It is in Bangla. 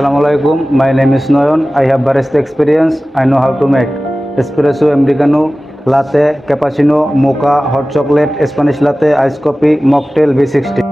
আসসালামু আলাইকুম my name is Nayan I have বারেস্ট experience I know how to make espresso Americano লাতে ক্যাপাসিনো mocha hot chocolate Spanish লাতে ice coffee mocktail B sixty